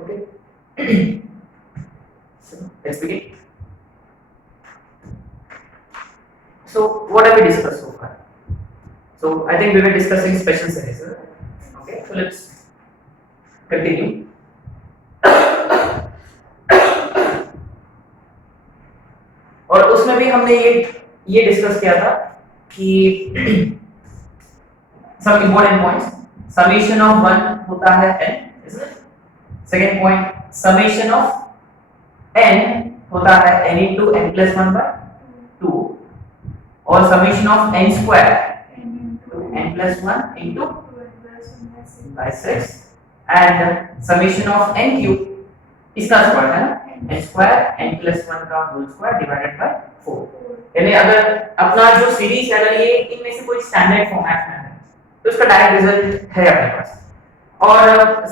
Okay. So let's begin. So what have we discussed so far? So I think we were discussing special series. Okay. So let's continue. और उसमें भी हमने ये discuss किया था कि some important points. Summation of 1 होता है n, isn't it? Second point, summation of n होता है n into n plus 1 by 2 और summation of n square n plus 1 into by 6 and summation of n cube इसका square है ना n square n plus 1 का whole square divided bye 4. यानी अगर अपना जो सीरीज है अगर ये इनमें से कोई स्टैंडर्ड फॉर्मेट में है तो इसका डायरेक्ट रिजल्ट है अपने पास. और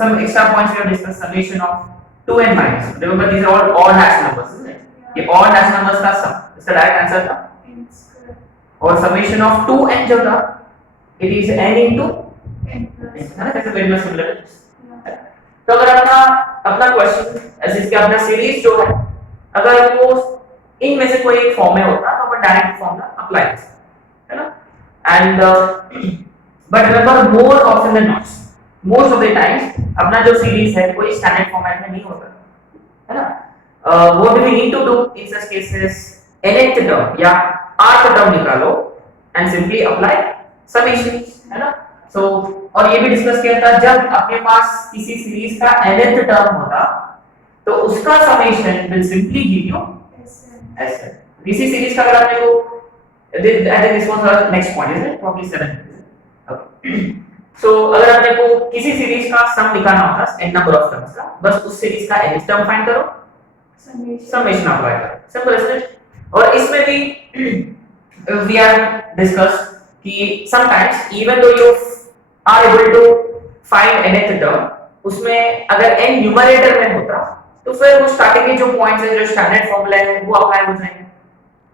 some extra points we have discussed, summation of 2 and minus. Remember these are all odd hash numbers, isn't it? ये odd hash numbers का sum, इसका डायरेक्ट आंसर था n square. और summation of 2 n जो था it is n into n plus. है ना, that's very much similar. तो अगर अपना क्वेश्चन ऐसे इसके अपना सीरीज जो है अगर वो इनमें से कोई एक फॉर्म में होता तो अपन डायरेक्ट फॉर्मूला अप्लाई कर सकते है ना. And but remember more often than not, most of the times अपना जो सीरीज है कोई स्टैंडर्ड फॉर्मेट में नहीं होता है ना. What do we need to do in such cases, nth term या rth टर्म निकालो एंड सिंपली अप्लाई समेशन है ना. सो और ये भी डिस्कस किया था जब अपने पास किसी सीरीज का nth टर्म होता तो उसका summation will simply give you sn. इसी सीरीज का अगर आपने को I think this was our next point, isn't it? Probably 7. Okay. So अगर आपने को किसी सीरीज का सम निकालना होता है n नंबर ऑफ टर्म्स का, बस उस सीरीज का nth टर्म फाइंड करो, समेशन अप्लाई करो, सिंपल इज इट. और इसमें भी we are discussed कि sometimes even though you are able to find nth term, उसमें अगर n न्यूमरेटर में होता तो फिर वो स्टार्टिंग के जो पॉइंट्स है जो स्टैंडर्ड फार्मूला है वो अप्लाई हो जाएंगे.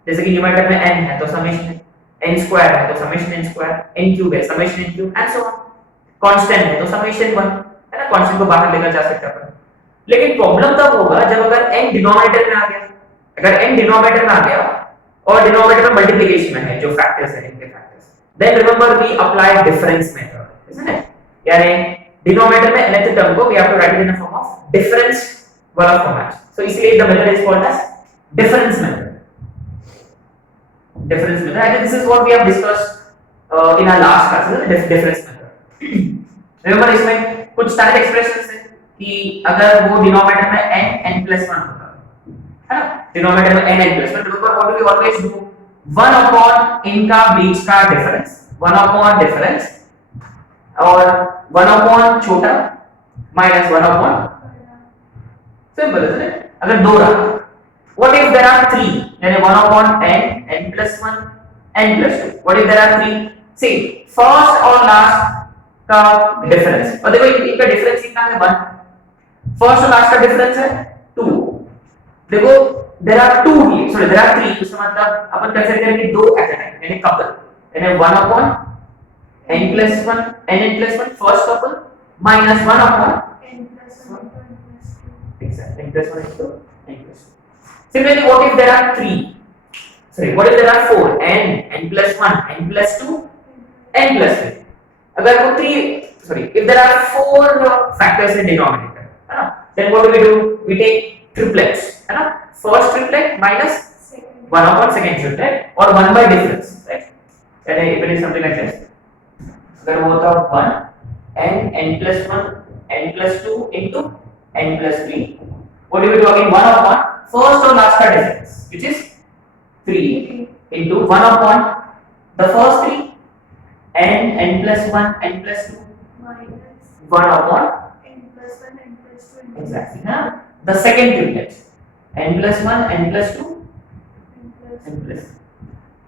जैसे कि न्यूमरेटर में n है तो समेशन n स्क्वायर है तो summation n square, n cube है summation n cube and so on. Constant है तो समेशन 1 है ना, कांस्टेंट को बाहर लेकर जा सकते हैं. लेकिन प्रॉब्लम तब होगा जब अगर n डिनोमिनेटर में आ गया. अगर n डिनोमिनेटर में आ गया और डिनोमिनेटर में मल्टीप्लिकेशन में है जो फैक्टर्स है इनके factors, then remember we apply difference method, isn't it? यानी डिनोमिनेटर में nth टर्म को we have to write it in the form of difference वाला फॉर्मेट. सो इसलिए the method is called as difference method. Difference method. I think this is what we have discussed in our last class, difference method. Remember इसमें कुछ standard expressions है कि अगर वो denominator में n plus 1 होता है ना, डिनोमिनेटर में n plus 1, remember what do we always do? 1 upon इनका बीच का डिफरेंस, 1 upon डिफरेंस और 1 upon छोटा minus 1 upon, simple isn't it? अगर दो रहा, what if there are 3? यानी 1 upon n, n plus 1, n plus 2. What if there are 3? See, first और last का डिफरेंस, और देखो इनका डिफरेंस कितना है 1. फर्स्ट और लास्ट का डिफरेंस है 2. देखो there are 2 here, sorry there are 3. इसका मतलब अपन कंसीडर करेंगे दो एट अ टाइम यानी कपल, यानी 1 upon n plus 1, n plus 1 first couple minus 1 upon n plus 1 exactly, n plus 1 into n plus 2. Similarly, what if there are 3? Sorry, what if there are 4? n plus 1, n plus 2, n plus 3. अगर वो 3, sorry, if there are 4 factors in denominator, है ना? Then what do? We take triplets, है ना? First triplet minus 1 upon second triplet or 1 by difference, right? And if it is something like this, अगर वो होता 1 n plus 1, n plus 2 into n plus 3. What do we do again? 1 upon first or last का difference, which is 3 into 1 upon the first 3 n plus 1, n plus 2 minus 1 upon n plus 1, n plus 2 exactly. Huh? The second triplet n plus 1, n plus 2, n plus.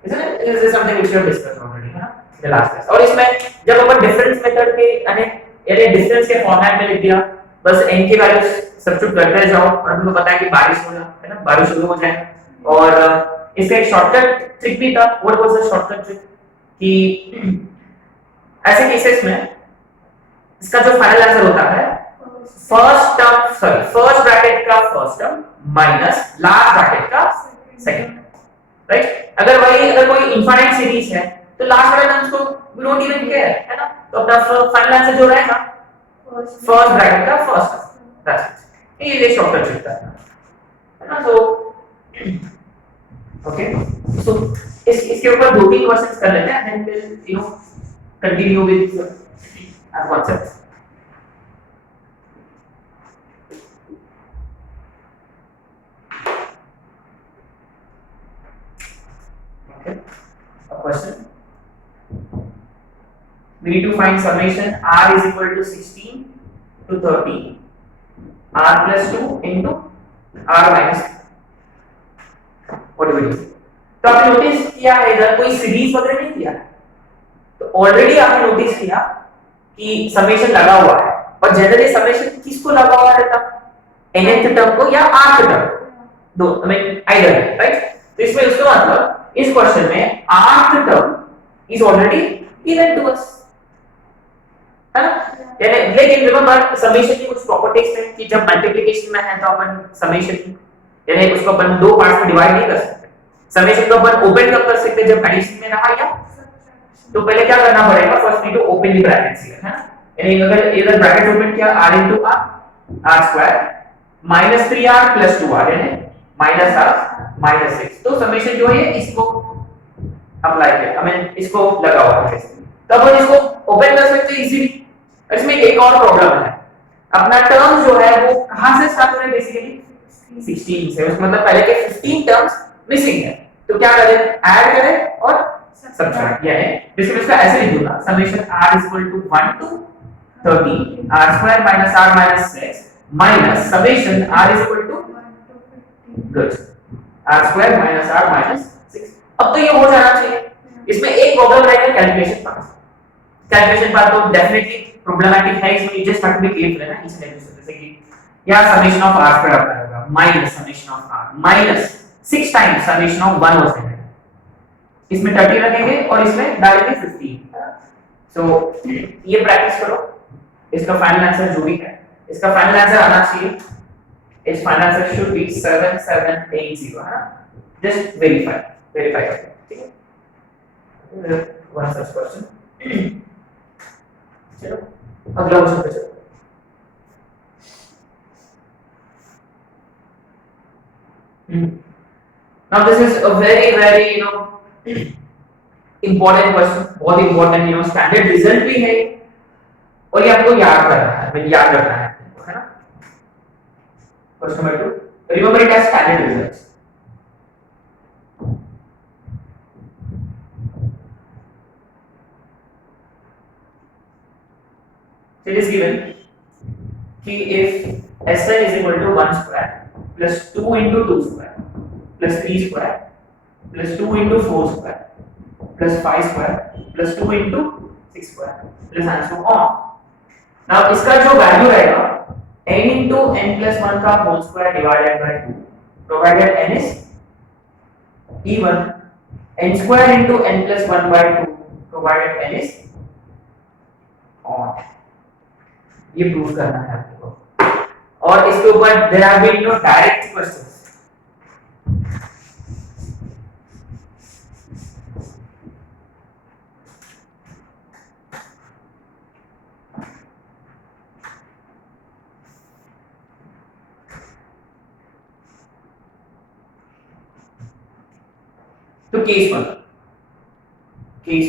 Isn't it? This is something which we have discussed already, huh? The last class. और इसमें जब अपन difference method के यानी difference के format में लिख दिया, बस n की वैल्यू सब्स्टिट्यूट करते जाओ और हमको पता है कि बारिश हो रहा है ना, बारिश शुरू हो जाए. और इसका एक शॉर्टकट ट्रिक भी था. What was the shortcut trick? कि ऐसे केसेस में इसका जो फाइनल आंसर होता है फर्स्ट ब्रैकेट का first term minus last bracket का सेकंड, राइट। अगर कोई इनफाइनाइट सीरीज है तो लास्ट वाले टर्म्स को वी डोंट इवन केयर, है ना। तो अपना फाइनल आंसर जो रहेगा फर्स्ट ब्रैकेट का फर्स्ट टर्म, दैट्स इट। ये शॉर्टकट ट्रिक है ना। सो ओके, सो इसके ऊपर 2-3 क्वेश्चंस कर लेते हैं, then will you know continue with our concept. A question. We need to find summation r is equal to 16 to 30 r plus 2 into r minus 2. What do we do? तो आपने notice किया है इधर कोई series वगैरह नहीं किया, तो ऑलरेडी आपने नोटिस किया कि समेशन लगा हुआ है, और जनरली समेशन किसको लगा हुआ रहता, nth टर्म को या rth टर्म, दो आई मीन आइदर, राइट। तो इसमें उसका मतलब इस क्वेश्चन में rth term is already given to us, है ना। लेकिन रिमेंबर समेशन की कुछ प्रॉपर्टीज हैं कि जब मल्टीप्लिकेशन में है तो अपन समेशन यानी उसको अपन दो पार्ट्स में डिवाइड नहीं कर सकते। समेशन को अपन ओपन कब कर सकते हैं, जब एडिशन में रहा या तो पहले क्या करना पड़ेगा, first need to open the brackets here, है ना। यानी अगर इधर ब्रैकेट ओपन किया r into r square minus 3r plus 2r यानी minus r minus 6, तो समेशन जो है इसको अप्लाई किया, आई मीन इसको लगा हुआ है, तब हम इसको ओपन कर सकते हैं इजीली। इसमें एक और प्रॉब्लम है, अपना टर्म जो है वो कहां से स्टार्ट हो रहा है, बेसिकली 16 से, उसका मतलब पहले के 15 टर्म्स मिसिंग है, तो क्या करें, ऐड करें और सब्ट्रैक्ट, यानी बेसिकली इसका ऐसे लिख दूंगा, summation r is equal to 1 to 30 r square minus r minus 6 minus summation r is equal to good r square minus r minus 6। अब तो ये हो जाना चाहिए। इसमें एक प्रॉब्लम रहेगा कैलकुलेशन पार्ट, कैलकुलेशन पार्ट तो डेफिनेटली प्रॉब्लमैटिक है, इसमें just have to be careful, है ना। इस जैसे कि यहां summation of r square apply होगा minus summation of r minus 6 times summation of 1 और 7, इसमें 30 रखेंगे और इसमें डालेंगे 15। सो ये प्रैक्टिस करो, इसका फाइनल आंसर जो भी है, इसका फाइनल आंसर आना चाहिए, इस फाइनल आंसर शुड बी 7780, है ना। जस्ट वेरीफाई करो, ठीक है। वन सच क्वेश्चन, चलो अगला क्वेश्चन पे चलो। Now this is a very you know important question, बहुत important, you know standard result भी है और ये आपको याद करना है, मतलब याद रखना है ना। Question number 2, remember it as standard results। It is given कि if Sn is equal to 1 square plus 2 into 2 square plus 3 square plus 2 into 4 square plus 5 square plus 2 into 6 square plus and so on। Now इसका जो value रहेगा n into n plus 1 का whole square divided by 2 provided n is even, n square into n plus 1 by 2 provided n is odd। ये prove करना है आपको, और इसके ऊपर there have been no direct questions. तो case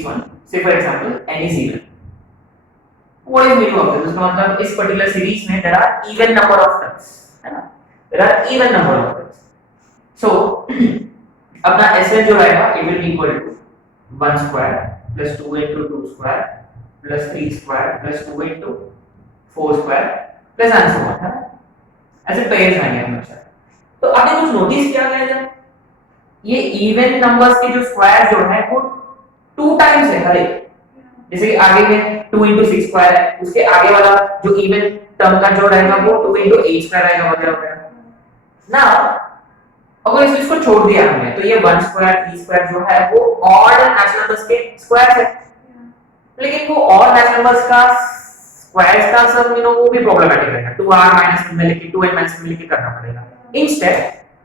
1 say for example n is even, what is meaning of this, उसका मतलब इस पर्टिकुलर सीरीज में there are even number of terms, है ना, there are even number of terms। so अपना Sn जो रहेगा it will be equal to 1 square plus 2 into 2 square plus 3 square plus 2 into 4 square plus and so on, है ना। ऐसे pairs आएंगे हमेशा। तो आपने कुछ नोटिस किया गया है, ये इवन नंबर्स के जो स्क्वायर जो है वो 2 टाइम्स है हर एक, जैसे कि आगे में 2 into 6 स्क्वायर है, उसके आगे वाला जो इवन टर्म का जो रहेगा वो 2 into 8 स्क्वायर आएगा वगैरह ना। अगर इसको छोड़ दिया हमने तो ये 1 स्क्वायर 3 स्क्वायर जो है वो ऑड नेचुरल नंबर्स के स्क्वायर है, लेकिन वो ऑड नेचुरल नंबर्स का स्क्वायर्स का सम वो भी प्रॉब्लमेटिक रहेगा, 2r माइनस में लेके 2n माइनस में लेके करना पड़ेगा। इंस्टेड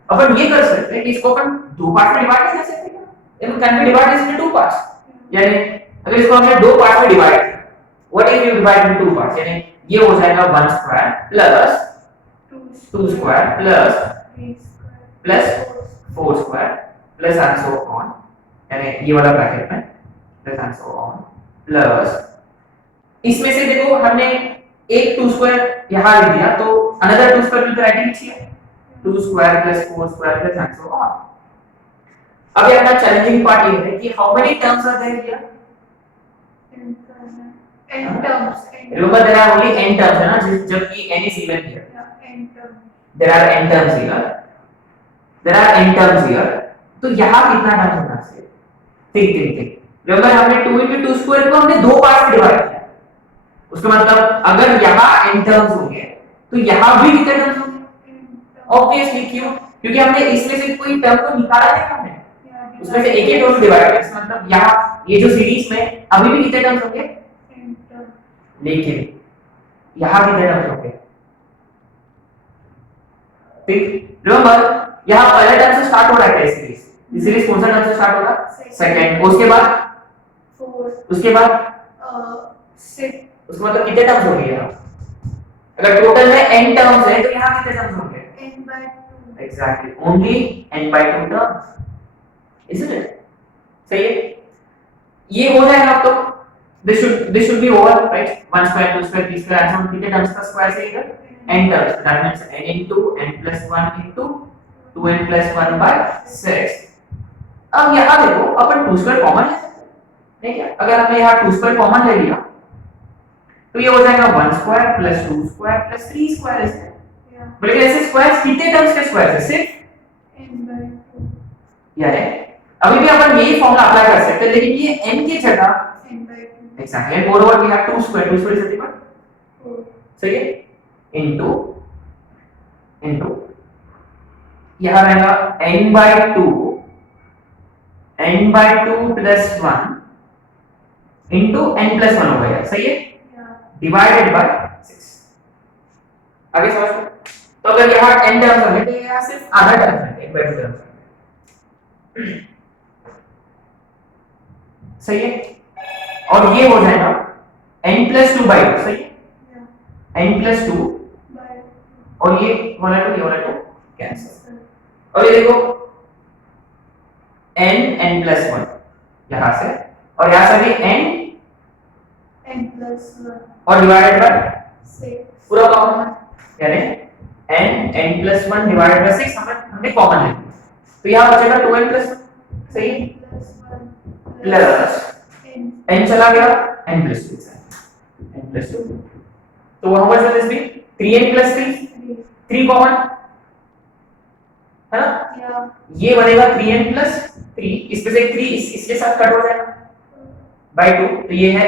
अपन ये कर सकते हैं कि इसको अपन दो पार्ट में डिवाइड कर सकते हैं, it can be divided into two parts, यानी अगर इसको हमने दो पार्ट में डिवाइड किया, what if you divide into two parts, यानी ये हो जाएगा 1 square plus 2 square plus 4 square plus and so on, यानी ये वाला ब्रैकेट में plus and so on plus, इसमें से देखो हमने एक 2 स्क्वायर यहां लिख दिया तो अनदर 2 स्क्वायर विल राइटिंग चाहिए, 2 square plus 4 square plus and so on. अब ये अपना चैलेंजिंग पार्ट ये है कि how many terms are there here, n terms, remember there are only n terms है ना, जबकि n is even here, n terms, there are n terms here, there are n terms here, तो यहाँ कितना term होना चाहिए, ठीक remember हमने 2 into 2 स्क्वायर को हमने दो पार्ट में डिवाइड किया, उसका मतलब अगर यहाँ n टर्म्स होंगे तो यहाँ भी कितने टर्म्स होंगे, ऑब्वियसली क्यों, क्योंकि हमने इसमें से कोई टर्म को निकाला नहीं, हमने उसमें से एक एक टर्म डिवाइड किया, इसका मतलब यहाँ ये जो सीरीज में अभी भी कितने टर्म्स होंगे, लेकिन यहां कितने टर्म्स होंगे, ठीक, रिमेंबर यहां पहले टर्म से स्टार्ट हो रहा है सीरीज, ये सीरीज कौन सा टर्म से स्टार्ट होगा, सेकंड, उसके बाद 4, उसके बाद 6, उसका मतलब कितने टर्म्स होंगे यहां, अगर टोटल में n टर्म्स है तो यहां कितने टर्म्स होंगे, n/2, exactly only n/2 terms, isn't it, सही है, ये हो जाएगा तो this should be over, right, 1 square 2 square 3 square ऐसा कितने टर्म्स का स्क्वायर से इधर n terms, that means n into n plus 1 into 2n plus 1 by 6। अब यहाँ देखो अपन 2 स्क्वायर कॉमन ले सकते हैं, ठीक है, अगर हमने यहाँ 2 स्क्वायर कॉमन ले लिया तो ये हो जाएगा 1 square plus 2 square plus 3 square है, बल्कि ऐसे स्क्वायर्स कितने टर्म्स के स्क्वायर है, सिर्फ n/2, यानी अभी भी अपन यही फॉर्मूला अप्लाई कर सकते हैं, लेकिन ये n की जगह exactly, and moreover we have 2 square is nothing but 4, सही है, into यहाँ रहेगा n/2 plus 1 into n plus 1 होगा यार, सही है, divided by 6, आगे समझ लो, तो अगर यहाँ n टर्म्स होंगे तो यहाँ सिर्फ आधा टर्म है, 1/2 टर्म, सही है, और ये हो जाएगा n plus 2/2, सही है, n plus 2 और ये वाला 2 कैंसिल, और ये देखो n plus 1 यहाँ से, और यहाँ से भी n plus 1 और डिवाइडेड बाय 6, पूरा कॉमन है, यानी n plus 1 डिवाइडेड बाय 6 हमने कॉमन ले, तो यहाँ बचेगा 2n plus 1, सही है, प्लस n चला गया, n plus 2, तो how much will this be, 3n plus 3 common है ना, ये बनेगा 3n plus 3, इसमें से 3 इसके साथ कट हो जाएगा by 2, तो ये है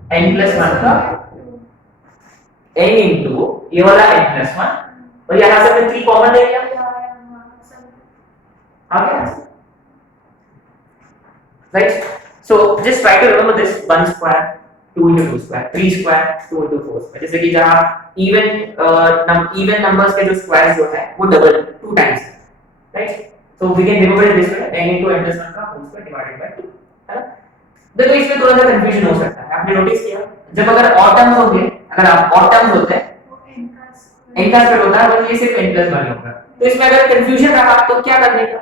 n plus 1 का n into ये वाला n plus 1, और यहाँ से हमने 3 कॉमन ले लिया, आ गया, right, so just try to remember this 1 square 2 into 2 square 3 square 2 into 4 square, जैसे कि जहां इवन नंबर्स के जो स्क्वायर्स जो है वो डबल 2 टाइम्स है, right, so we can remember it this way, n into n plus 1 का होल स्क्वायर डिवाइडेड बाय 2, है ना। देखो इसमें थोड़ा सा कंफ्यूजन हो सकता है, आपने नोटिस किया जब अगर ऑड टर्म्स होंगे, अगर आप ऑड टर्म्स होते हैं n का स्क्वायर होता है, और ये सिर्फ n plus 1 होगा, तो इसमें अगर कंफ्यूजन रहा तो क्या करने का,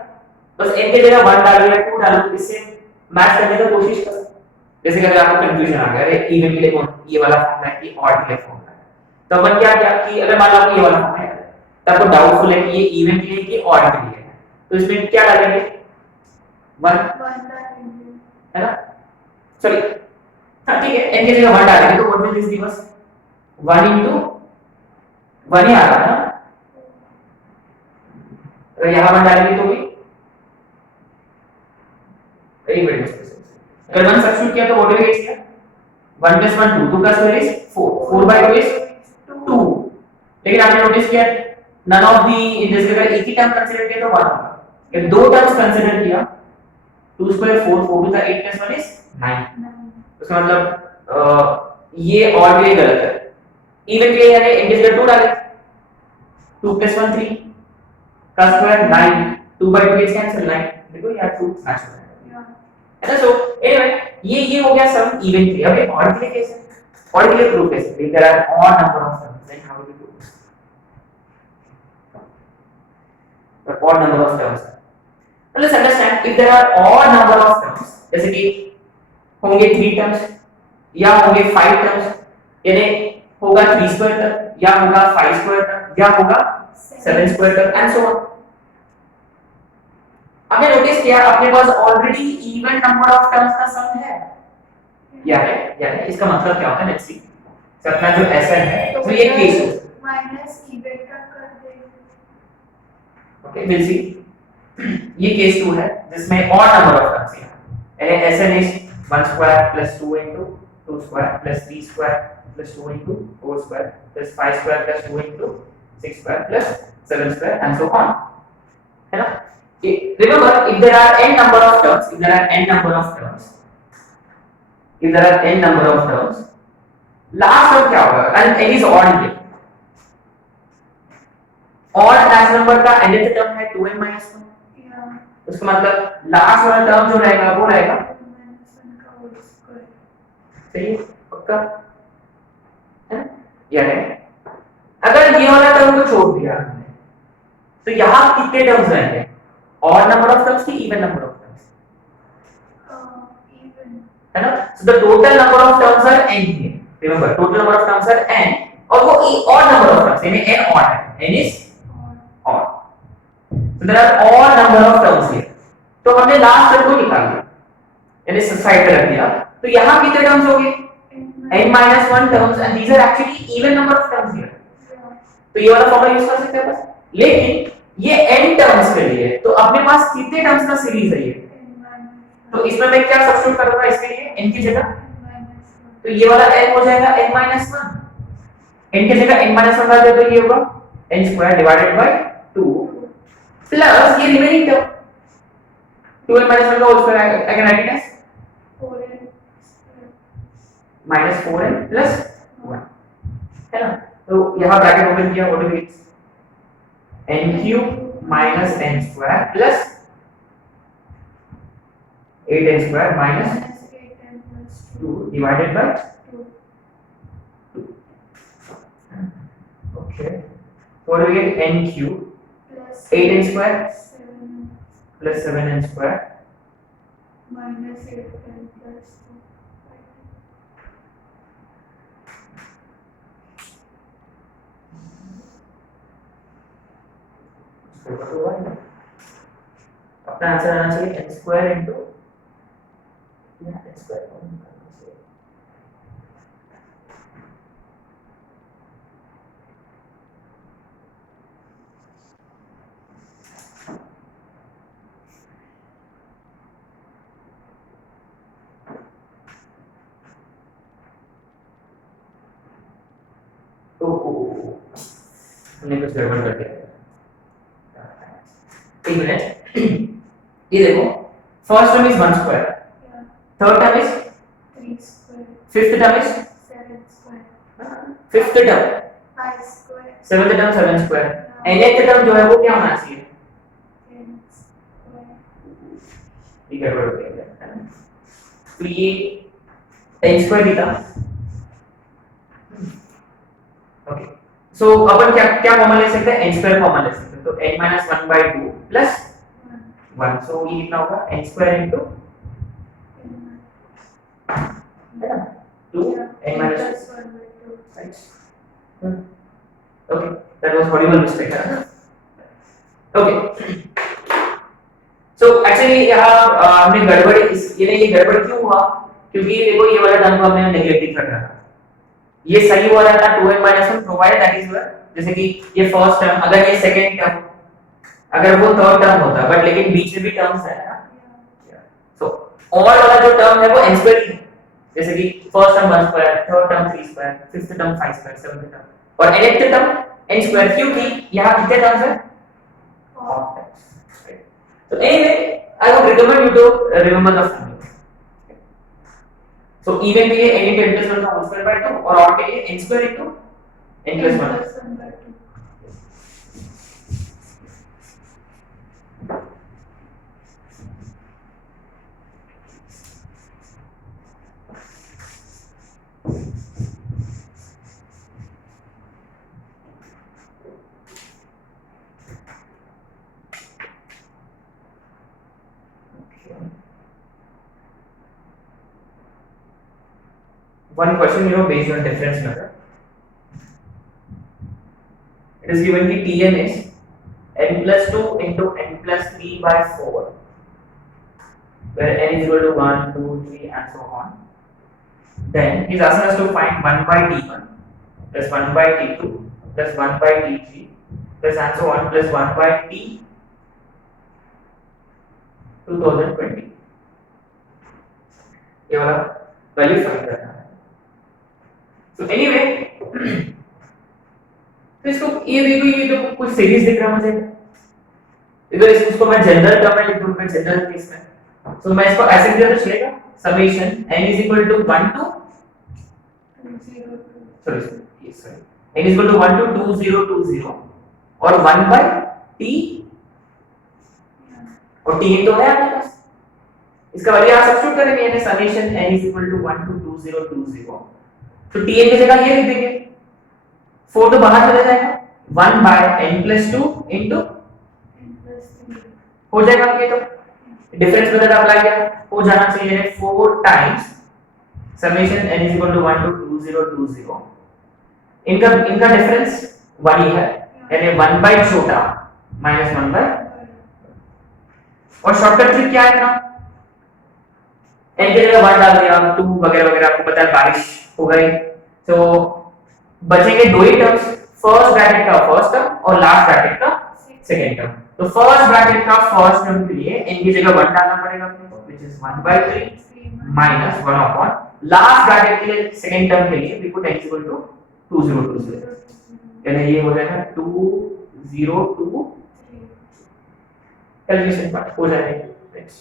बस n की जगह 1 डालो या 2 डालो, इससे मैच करने की कोशिश करो, जैसे कि अगर आपको कंफ्यूजन आ गया, अरे इवन के लिए कौन ये वाला फॉर्म है कि ऑड के लिए फॉर्म है, तो अपन क्या कि अगर मान लो आपको ये वाला फॉर्म है तो आपको डाउटफुल है कि ये इवन के लिए कि ऑड के लिए है, तो इसमें क्या डालेंगे 1 है ना, सॉरी हां ठीक है, n की जगह 1 डालेंगे तो what will this give us, 1 into 1 ही आ रहा है ना, अगर यहां 1 डालेंगे तो भी वेरी वेरी अगर 1 सब्स्टिट्यूट किया तो what will get here, 1 plus 1 2 2 का स्क्वायर इज 4 4/2 इज 2, लेकिन आपने नोटिस किया नन ऑफ दी इंडेक्स अगर एक ही टर्म कंसीडर किया तो 1 होगा, अगर दो टर्म्स कंसीडर किया 2 square 4 4 to the 8 plus 1 is 9, उसका मतलब ये और भी गलत है। इवन के लिए यानी n की जगह 2 डालें, 2 + 1 3 का स्क्वायर 9, 2 by 2 is cancel 9, देखो यार 2 मैच हो जाएगा, है ना। सो एनीवे ये हो गया सम इवन के लिए। अब ऑड के लिए कैसे, ऑड के लिए प्रूफ कैसे, if there are odd number of terms then how do we do this? The odd number of terms, let's understand if there are odd number of terms, जैसे कि होंगे 3 टर्म्स या होंगे 5 टर्म्स, यानी होगा 3 स्क्वायर टर्म या होगा 5 square term या होगा 7 square term and so on. आपने नोटिस किया अपने पास already even number of terms का सम है या है, इसका मतलब क्या होता है, लेट्स सी। अपना जो एसएन है तो ये केस हो माइनस इवन का कर दे, ओके विल सी। ये केस 2 है जिसमें ऑड नंबर ऑफ टर्म्स है, यानी S N is 1 square plus 2 into 2 square plus 3 square plus 2 into 4 square plus 5 square plus 2 into 6 square plus 7 square and so on, है ना। Remember if there are n number of terms, if there are n number of terms, last term क्या होगा, and n is odd here, odd class number का nth term है 2n minus 1, उसका मतलब last वाला term जो रहेगा वो रहेगा सही है, पक्का है ना। यानी अगर ये वाला टर्म को छोड़ दिया हमने तो यहाँ कितने टर्म्स रहेंगे, ऑड नंबर ऑफ टर्म्स की इवन नंबर ऑफ टर्म्स, है ना। So the total number of terms are n here, remember total number of terms are n और वो ऑड नंबर ऑफ टर्म्स यानी n ऑड है, n is odd, so there are odd number of terms here। तो हमने last term को निकाल दिया यानी साइड पे रख दिया, तो यहाँ कितने टर्म्स होंगे, n minus 1 terms and these are actually even number of terms here, तो ये वाला फॉर्मूला यूज कर सकते हैं बस। लेकिन ये n टर्म्स के लिए तो अपने पास कितने टर्म्स का सीरीज है ये, तो इसमें मैं क्या सब्स्टिट्यूट करूंगा इसके लिए n की जगह, तो ये वाला n हो जाएगा n minus 1, n की जगह n minus 1 डाल दे तो ये होगा n square divided by 2 plus ये रिमेनिंग टर्म 2n minus 1 का whole square I can write it as minus 4n plus 1, है ना। तो यहाँ ब्रैकेट ओपन किया, what do we get n cube minus n square plus 8n square minus 2 divided by 2, okay। So what do we get, n cube 8n square plus 7n square minus 8n plus 2, अपना answer आना चाहिए n square into n square तो हमने कुछ गड़बड़ कर दिया, एक मिनट। ये देखो first term is 1 square, third term is 3 square, fifth term is 7 square, fifth term 5 square, seventh term 7 square, nth term जो है वो क्या होना चाहिए, 10 square, ये गड़बड़ हो गया है ना। तो ये n स्क्वायर ही था, ओके। सो अपन क्या क्या कॉमन ले सकते हैं, n स्क्वायर कॉमन ले सकते हैं, तो n minus 1 by 2 plus 1, सो ये कितना होगा n स्क्वायर into है ना 2 n minus 1 by 2, right, okay, that was horrible mistake, okay। So actually यहाँ हमने गड़बड़ ये गड़बड़ क्यों हुआ, क्योंकि देखो ये वाला टर्म को हमने नेगलेक्ट कर रखा था, ये सही हो रहा था 2n minus 1 provided that is जैसे कि ये फर्स्ट टर्म, अगर ये सेकंड टर्म, अगर वो थर्ड टर्म होता, बट लेकिन बीच में भी टर्म्स है ना, सो ऑड वाला जो टर्म है वो n स्क्वायर ही, जैसे कि first term 1 square, third term 3 square, fifth term 5 square, seventh term और nth टर्म n स्क्वायर, क्योंकि यहाँ कितने टर्म्स है, odd terms. So anyway, I would recommend you to remember the formula. So even के लिए n into n plus 1 का whole square by 2 और odd के लिए n square into n plus 1 plus 1 by 2. One question, based on difference method. It is given कि Tn is n plus 2 into n plus 3 by 4, where n is equal to 1, 2, 3 and so on. Then he is asking us to find 1 by T1 plus 1 by T2 plus 1 by T3 plus and so on plus 1 by T 2020. ये वाला value find करना है. So anyway, तो इसको ये देखो, ये तो कुछ सीरीज दिख रहा मुझे. इधर इसको मैं जनरल टर्म में लिख दूंगा, जनरल केस में. तो मैं इसको ऐसे लिख तो चलेगा, summation n is equal to 1 to 20 n is equal to 1 to 2020 और 1 by t और t तो है आपके पास. इसका वैल्यू आप सब्स्टिट्यूट करेंगे, यानी summation n is equal to 1 to 2020. तो tn की जगह ये लिख देंगे, 4 तो बाहर चला जाएगा, 1 by n plus 2 into n plus 3. हो जाएगा. ये तो डिफरेंस मेथड अप्लाई किया, हो जाना चाहिए 4 times summation n is equal to 1 to 2020. इनका डिफरेंस 1 ही है, यानी 1 by छोटा minus 1 by. और शॉर्टकट ट्रिक क्या है ना, n की जगह 1 डाल दिया, 2 वगैरह वगैरह. आपको पता है बारिश हो गई, तो बचेंगे दो ही टर्म्स, फर्स्ट ब्रैकेट का फर्स्ट टर्म और लास्ट ब्रैकेट का सेकंड टर्म. तो फर्स्ट ब्रैकेट का फर्स्ट टर्म के लिए n की जगह 1 डालना पड़ेगा अपने को, which is 1 by 3 minus 1 upon last bracket के लिए सेकंड टर्म के लिए we put n equal to 2020, यानी ये हो जाएगा 2023. कैलकुलेशन पार्ट हो जाएगा. Next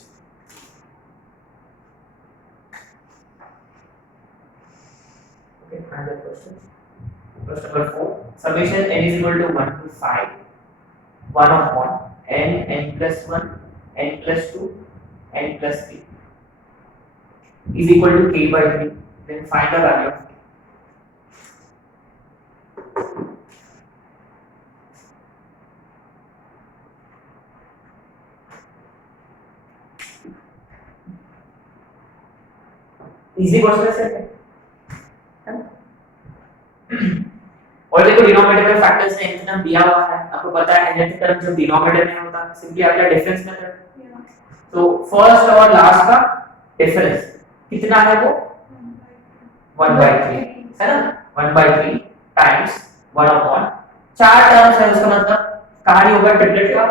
another question. Question number 4. Summation n is equal to 1 to 5, 1 upon n, n plus 1, n plus 2, n plus 3 is equal to k by 3. Then find the value of k. Easy question है. और देखो denominator में factors ने nth term दिया हुआ है, आपको पता है nth टर्म जो डिनोमिनेटर में होता है सिंपली आपका डिफरेंस मेथड. तो फर्स्ट और लास्ट का डिफरेंस कितना है, वो 1 by 3 है ना. 1 by 3 टाइम्स 1 upon 4 टर्म्स है, उसका मतलब कहां ही होगा ट्रिपलेट का,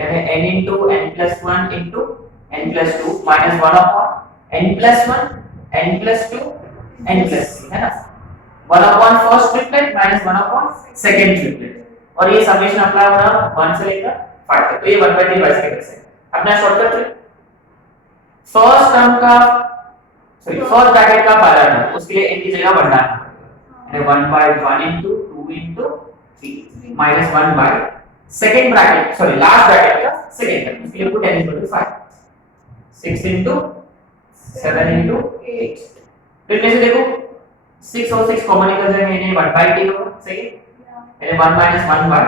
यानी n into n plus 1 into n plus 2 minus 1 upon n plus 1 n plus 2 n plus 3 है ना. 1 upon first triplet minus 1 upon second triplet, और ये समेशन अप्लाई हो रहा 1 से लेकर 5 तक. तो ये 1 by 3 बाइस के कैसे अपना शॉर्टकट ट्रिक, फर्स्ट टर्म का फर्स्ट ब्रैकेट का पहला टर्म उसके लिए n की जगह 1 डालना पड़ेगा, यानी 1 by 1 into 2 into 3 minus 1 by second bracket last bracket का सेकंड टर्म उसके लिए put n equal to 5, 6 into 7 into 8. फिर में से देखो 6 और 6 कॉमन निकल जाएंगे, यानी 1 by t होगा. सही है, यानी 1 minus 1 by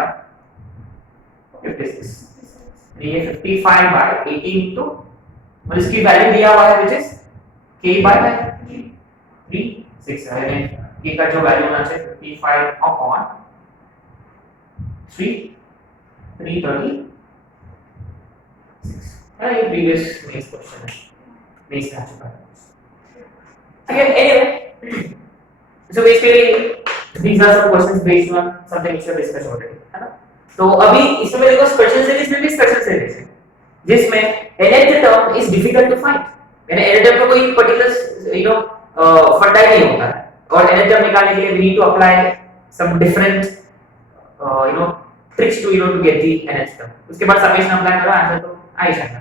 56. ये 55 by 18 into, और इसकी वैल्यू दिया हुआ है which is k by 3 6 है, यानी k का जो वैल्यू होना चाहिए 55 upon 3 336 है. ये प्रीवियस मेंस क्वेश्चन है, मेंस में आ चुका है. Again, anyway, so basically these are some questions based on something which we have discussed already, है ना. तो अभी इसमें देखो स्पेशल सीरीज में भी स्पेशल सीरीज है जिसमें nth term is difficult to find, यानी nth टर्म का कोई पर्टिकुलर फर्टाइल नहीं होता है, और nth टर्म निकालने के लिए we need to apply some different tricks to to get the nth term. उसके बाद समेशन अप्लाई करो, आंसर तो आ ही जाएगा.